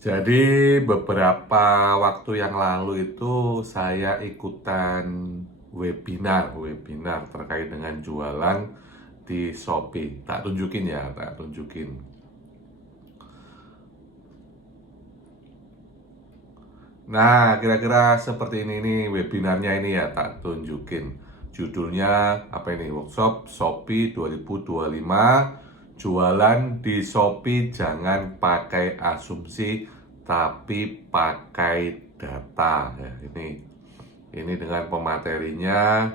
Jadi beberapa waktu yang lalu itu saya ikutan webinar terkait dengan jualan di Shopee. Tak tunjukin ya, tak tunjukin. Nah, kira-kira seperti ini nih webinarnya ini ya, tak tunjukin. Judulnya apa ini? Workshop Shopee 2025. Jualan di Shopee jangan pakai asumsi tapi pakai data ya. Ini dengan pematerinya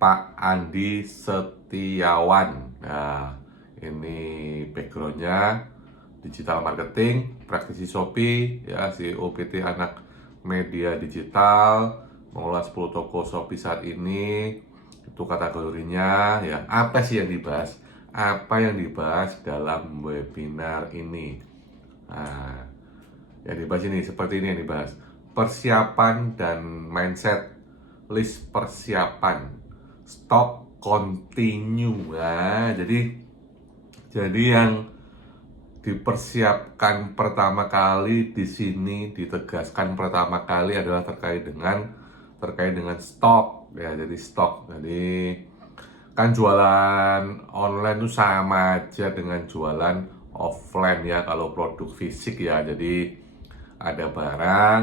Pak Andi Setiawan. Nah, ini backgroundnya digital marketing, praktisi Shopee, ya CEO PT Anak Media Digital, mengelola 10 toko Shopee saat ini. Itu kategorinya ya. Apa sih yang dibahas? Apa yang dibahas dalam webinar ini? Nah, yang dibahas ini seperti ini yang dibahas. Persiapan dan mindset, list persiapan, stop continue. Nah, jadi yang dipersiapkan pertama kali di sini, ditegaskan pertama kali adalah terkait dengan stok ya. Jadi stok. Jadi kan jualan online itu sama aja dengan jualan offline ya, kalau produk fisik ya. Jadi ada barang,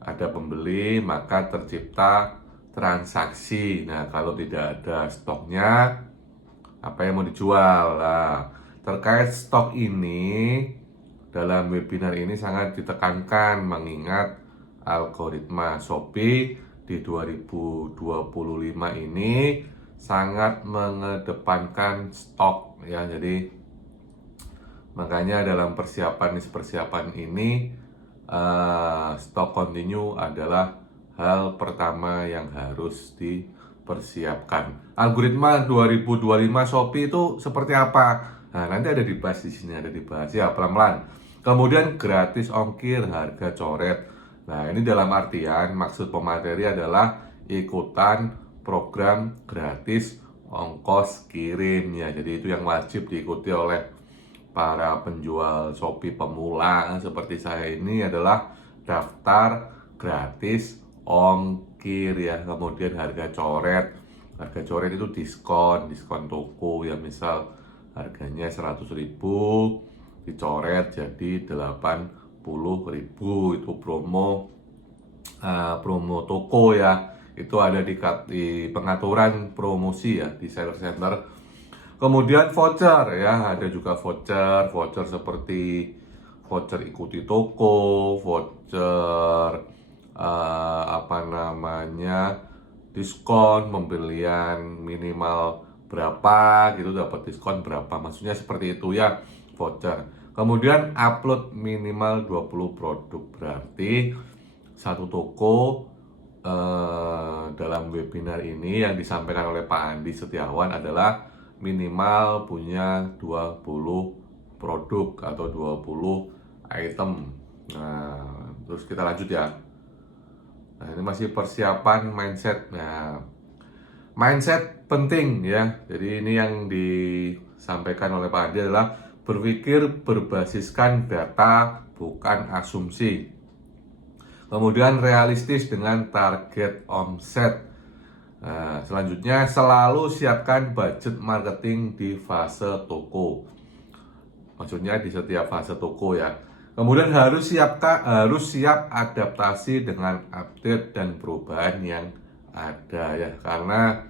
ada pembeli, maka tercipta transaksi. Nah, kalau tidak ada stoknya, apa yang mau dijual? Nah, terkait stok ini, dalam webinar ini sangat ditekankan mengingat algoritma Shopee di 2025 ini sangat mengedepankan stok ya. Jadi makanya dalam persiapan ini stok continue adalah hal pertama yang harus dipersiapkan. Algoritma 2025 Shopee itu seperti apa? Nah, nanti ada dibahas di sini, ada dibahas ya pelan-pelan. Kemudian gratis ongkir, harga coret. Nah, ini dalam artian maksud pemateri adalah ikutan program gratis ongkos kirim ya. Jadi itu yang wajib diikuti oleh para penjual Shopee pemula seperti saya ini adalah daftar gratis ongkir ya. Kemudian harga coret. Harga coret itu diskon toko ya. Misal harganya 100.000 dicoret jadi 80.000, itu promo toko ya. Itu ada di pengaturan promosi ya di seller center. Kemudian voucher ya, ada juga voucher seperti voucher ikuti toko, voucher diskon pembelian minimal berapa gitu dapat diskon berapa. Maksudnya seperti itu ya, voucher. Kemudian upload minimal 20 produk, berarti satu toko dalam webinar ini yang disampaikan oleh Pak Andi Setiawan adalah minimal punya 20 produk atau 20 item. Nah, terus kita lanjut ya. Nah, ini masih persiapan mindset. Nah, mindset penting ya. Jadi ini yang disampaikan oleh Pak Andi adalah berpikir berbasiskan data, bukan asumsi. Kemudian realistis dengan target omset. Nah, selanjutnya selalu siapkan budget marketing di fase toko. Maksudnya di setiap fase toko ya. Kemudian harus siap adaptasi dengan update dan perubahan yang ada ya. Karena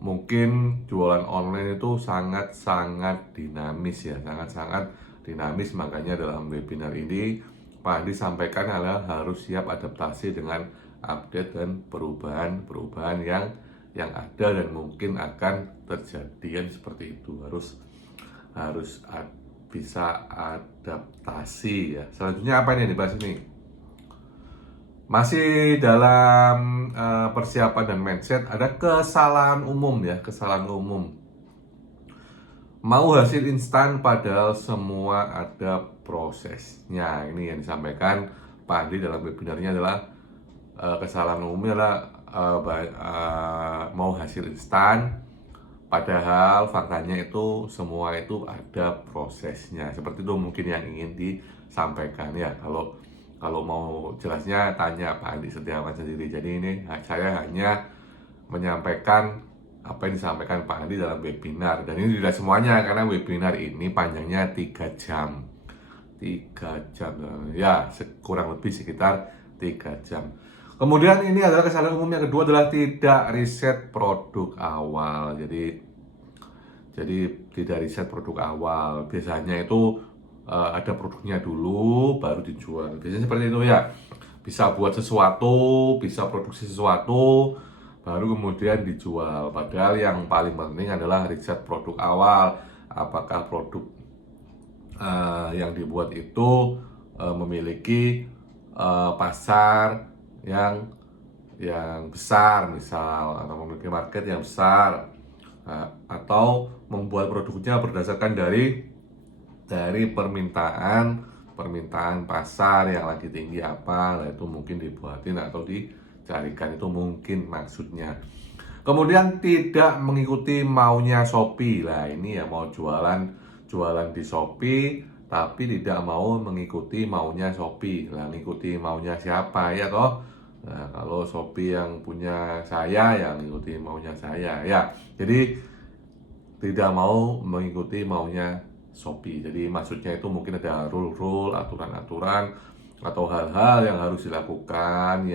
mungkin jualan online itu sangat-sangat dinamis ya, sangat-sangat dinamis. Makanya dalam webinar ini Pak Andi sampaikan adalah harus siap adaptasi dengan update dan perubahan-perubahan yang ada dan mungkin akan terjadi seperti itu. Harus bisa adaptasi ya. Selanjutnya apa ini yang dibahas ini? Masih dalam persiapan dan mindset, ada kesalahan umum ya, kesalahan umum. Mau hasil instan padahal semua ada prosesnya. Ini yang disampaikan Pak Andi dalam webinarnya adalah kesalahan umumnya adalah mau hasil instan padahal faktanya itu semua itu ada prosesnya. Seperti itu mungkin yang ingin sampaikan ya. Kalau mau jelasnya tanya Pak Andi Setiawan sendiri. Jadi ini saya hanya menyampaikan apa yang disampaikan Pak Andi dalam webinar, dan ini tidak semuanya karena webinar ini panjangnya 3 jam. 3 jam ya, kurang lebih sekitar 3 jam. Kemudian ini adalah kesalahan umum yang kedua adalah tidak riset produk awal. Jadi tidak riset produk awal. Biasanya itu ada produknya dulu baru dijual. Biasanya seperti itu ya. Bisa buat sesuatu, bisa produksi sesuatu, baru kemudian dijual. Padahal yang paling penting adalah riset produk awal. Apakah produk yang dibuat itu memiliki pasar yang besar misal, atau memiliki market yang besar, atau membuat produknya berdasarkan dari permintaan pasar yang lagi tinggi apa, nah itu mungkin dibuatin atau dicarikan, itu mungkin maksudnya. Kemudian tidak mengikuti maunya Shopee. Lah ini ya, mau jualan di Shopee tapi tidak mau mengikuti maunya Shopee. Lah mengikuti maunya siapa ya toh? Nah, kalau Shopee yang punya saya ya mengikuti maunya saya ya. Jadi tidak mau mengikuti maunya Shopee. Jadi maksudnya itu mungkin ada rule-rule, aturan-aturan atau hal-hal yang harus dilakukan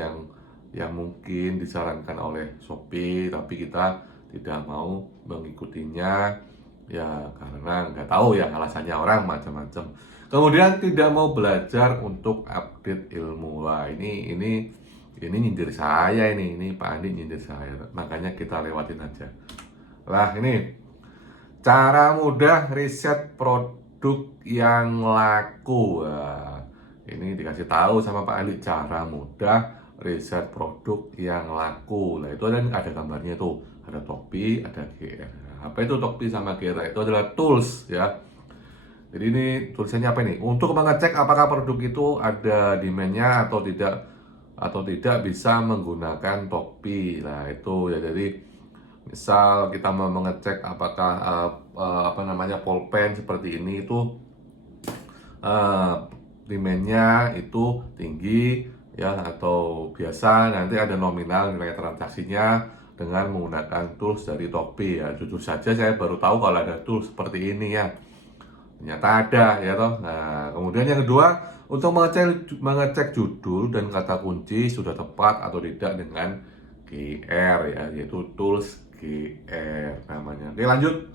yang mungkin disarankan oleh Shopee, tapi kita tidak mau mengikutinya ya karena nggak tahu ya, alasannya orang macam-macam. Kemudian tidak mau belajar untuk update ilmu. Wah, ini nyindir saya, ini Pak Andi nyindir saya, makanya kita lewatin aja lah. Ini cara mudah riset produk yang laku. Nah, ini dikasih tahu sama Pak Andi, cara mudah riset produk yang laku. Nah, itu ada gambarnya tuh, ada topi, ada GR. Apa itu topi sama GR? Itu adalah tools ya. Jadi ini tulisannya apa ini? Untuk mengecek apakah produk itu ada demand-nya atau tidak bisa menggunakan topi. Nah, itu ya, jadi misal kita mau mengecek apakah pulpen seperti ini itu demand-nya itu tinggi ya atau biasa, nanti ada nominal nilai transaksinya dengan menggunakan tools dari Topi ya. Jujur saja saya baru tahu kalau ada tools seperti ini ya. Ternyata ada ya toh. Nah, kemudian yang kedua, untuk mengecek judul dan kata kunci sudah tepat atau tidak dengan GR ya, yaitu tools GR namanya. Oke, lanjut.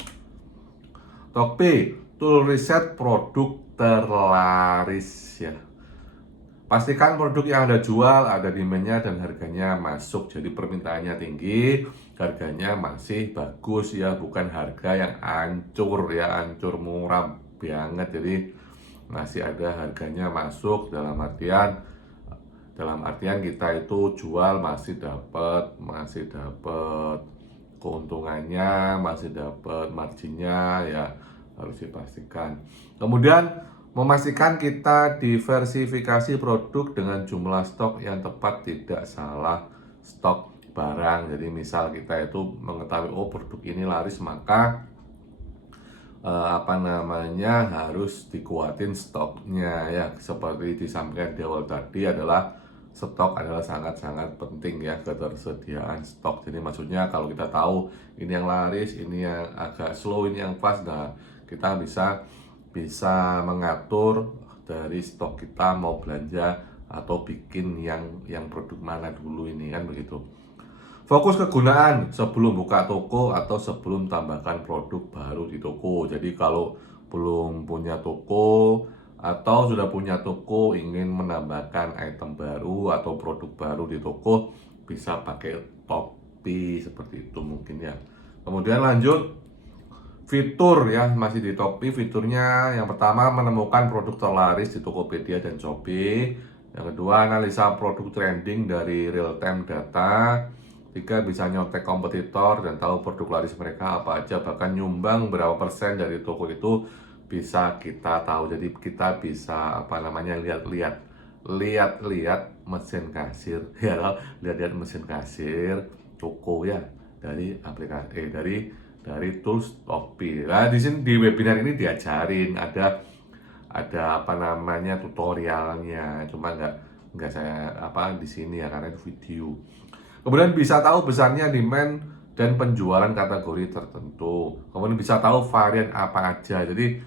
Topi, tool riset produk terlaris ya. Pastikan produk yang Anda jual ada demand-nya dan harganya masuk. Jadi permintaannya tinggi, harganya masih bagus ya, bukan harga yang hancur ya, hancur murah banget. Jadi masih ada harganya masuk, dalam artian kita itu jual masih dapat keuntungannya, masih dapat marginnya ya, harus dipastikan. Kemudian memastikan kita diversifikasi produk dengan jumlah stok yang tepat, tidak salah stok barang. Jadi misal kita itu mengetahui produk ini laris, maka harus dikuatin stoknya ya. Seperti disampaikan di awal tadi, adalah stok adalah sangat-sangat penting ya, ketersediaan stok. Jadi maksudnya kalau kita tahu ini yang laris, ini yang agak slow, ini yang fast, nah kita bisa mengatur dari stok kita mau belanja atau bikin yang produk mana dulu, ini kan begitu. Fokus kegunaan sebelum buka toko atau sebelum tambahkan produk baru di toko. Jadi kalau belum punya toko atau sudah punya toko ingin menambahkan item baru atau produk baru di toko, bisa pakai Topi seperti itu mungkin ya. Kemudian lanjut, fitur ya, masih di Topi. Fiturnya yang pertama, menemukan produk terlaris di Tokopedia dan Shopee. Yang kedua, analisa produk trending dari real time data. 3, bisa nyontek kompetitor dan tahu produk laris mereka apa aja, bahkan nyumbang berapa persen dari toko itu bisa kita tahu. Jadi kita bisa lihat mesin kasir ya, lihat mesin kasir toko ya, dari aplikasi dari tools Topi. Nah, di sini di webinar ini diajarin ada apa namanya tutorialnya, cuma nggak saya apa di sini ya karena itu video. Kemudian bisa tahu besarnya demand dan penjualan kategori tertentu. Kemudian bisa tahu varian apa aja. Jadi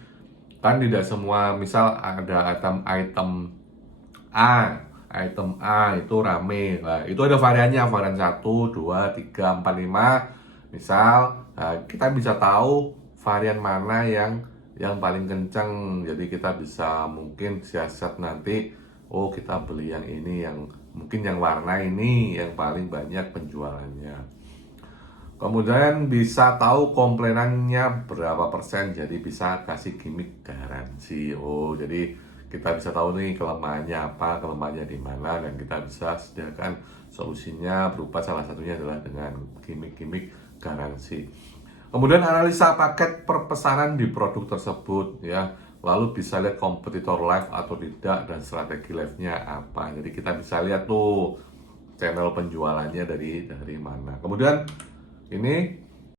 kan tidak semua, misal ada item A, item A itu rame. Nah, itu ada variannya, varian 1, 2, 3, 4, 5. Misal, kita bisa tahu varian mana yang paling kencang. Jadi kita bisa mungkin siasat nanti, oh kita beli yang ini, yang mungkin yang warna ini yang paling banyak penjualannya. Kemudian bisa tahu komplainannya berapa persen, jadi bisa kasih gimmick garansi. Oh, jadi kita bisa tahu nih kelemahannya apa, kelemahannya di mana, dan kita bisa sediakan solusinya berupa salah satunya adalah dengan gimmick-gimmick garansi. Kemudian analisa paket perpesanan di produk tersebut ya. Lalu bisa lihat kompetitor live atau tidak dan strategi live-nya apa. Jadi kita bisa lihat tuh channel penjualannya dari mana. Kemudian ini